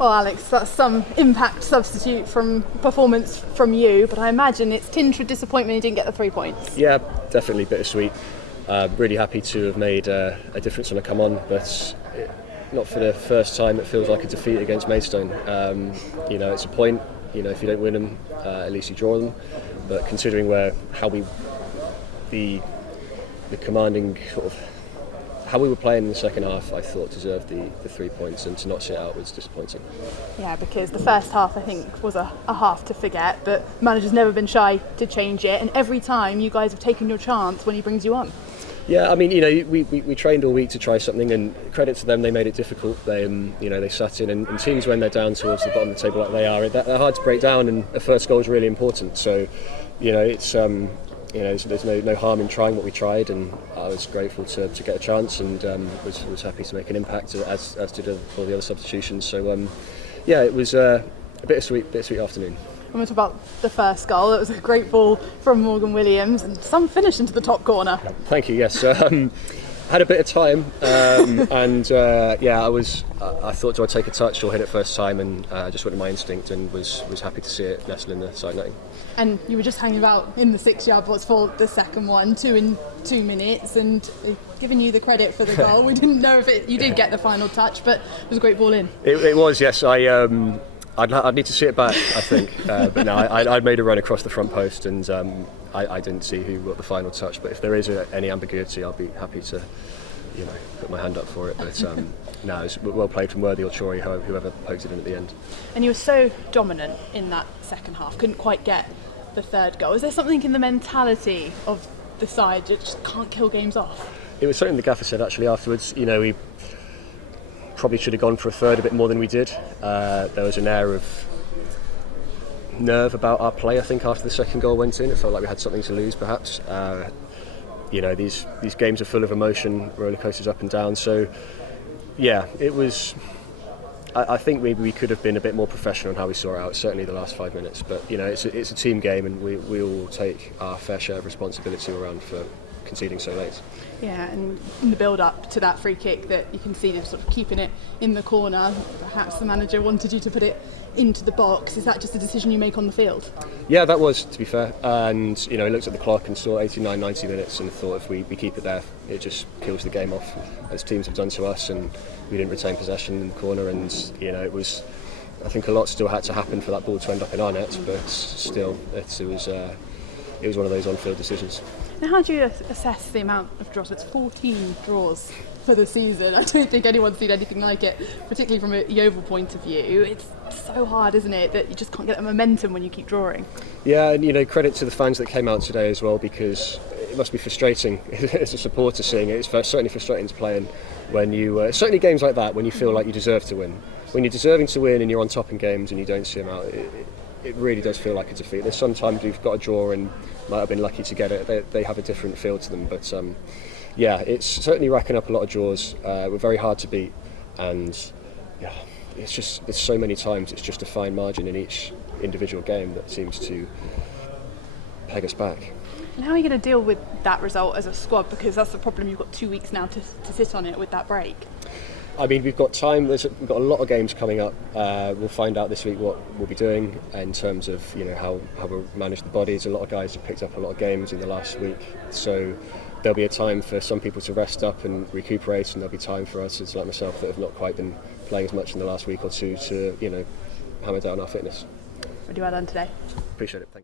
Well, Alex, that's some impact substitute from performance from you, but I imagine it's tinged with disappointment you didn't get the 3 points. Yeah, definitely bittersweet. Really happy to have made a difference when I come on, but not for the first time it feels like a defeat against Maidstone. It's a point. If you don't win them, at least you draw them. But considering the commanding sort of how we were playing in the second half, I thought deserved the 3 points, and to not sit out was disappointing. Yeah, because the first half I think was a half to forget, but the manager's never been shy to change it, and every time you guys have taken your chance when he brings you on. Yeah, I mean, we trained all week to try something, and credit to them, they made it difficult. They sat in, and teams when they're down towards the bottom of the table like they are, they're hard to break down, and a first goal is really important. So, it's there's no harm in trying what we tried, and I was grateful to get a chance, and was happy to make an impact as did all the other substitutions. So, it was a bittersweet afternoon. I'm going to talk about the first goal. It was a great ball from Morgan Williams and some finish into the top corner. Thank you. Yes, had a bit of time, I thought, do I take a touch or hit it first time, and just went with my instinct, and was happy to see it nestle in the side netting. And you were just hanging about in the 6-yard box for the second one, 2 in 2 minutes, and giving you the credit for the goal. We didn't know if you did get the final touch, but it was a great ball in. It was, yes. I'd need to see it back, I think, but no, I'd made a run across the front post, and I didn't see who got the final touch. But if there is any ambiguity, I'll be happy to, put my hand up for it. But no, it was well played from Worthy or Chori, whoever poked it in at the end. And you were so dominant in that second half, couldn't quite get the third goal. Is there something in the mentality of the side that just can't kill games off? It was something the gaffer said actually afterwards. We probably should have gone for a third a bit more than we did. There was an air of nerve about our play, I think, after the second goal went in. It felt like we had something to lose, perhaps. These games are full of emotion, roller coasters up and down. So, yeah, it was. I think maybe we could have been a bit more professional in how we saw it out. Certainly the last 5 minutes, but it's a team game, and we all take our fair share of responsibility around for conceding so late. Yeah, and in the build-up to that free kick that you conceded, sort of keeping it in the corner, perhaps the manager wanted you to put it into the box. Is that just a decision you make on the field? Yeah, that was, to be fair. And, I looked at the clock and saw 89, 90 minutes and thought if we keep it there, it just kills the game off, as teams have done to us, and we didn't retain possession in the corner, and, it was, I think a lot still had to happen for that ball to end up in our net, but still, it was one of those on-field decisions. Now, how do you assess the amount of draws? It's 14 draws for the season. I don't think anyone's seen anything like it, particularly from a Yeovil point of view. It's so hard, isn't it, that you just can't get that momentum when you keep drawing. Yeah, and credit to the fans that came out today as well, because it must be frustrating as a supporter seeing it. It's certainly frustrating to play in when you, certainly games like that, when you feel like you deserve to win. When you're deserving to win and you're on top in games and you don't see them out, it really does feel like a defeat. There's sometimes we've got a draw and might have been lucky to get it. They have a different feel to them, but it's certainly racking up a lot of draws. We're very hard to beat, and it's so many times it's just a fine margin in each individual game that seems to peg us back. And how are you going to deal with that result as a squad? Because that's the problem, you've got 2 weeks now to sit on it with that break. I mean, we've got time. We've got a lot of games coming up. We'll find out this week what we'll be doing in terms of how we'll manage the bodies. A lot of guys have picked up a lot of games in the last week, so there'll be a time for some people to rest up and recuperate, and there'll be time for us, like myself, that have not quite been playing as much in the last week or two, to hammer down our fitness. What do you well done today? Appreciate it. Thank you.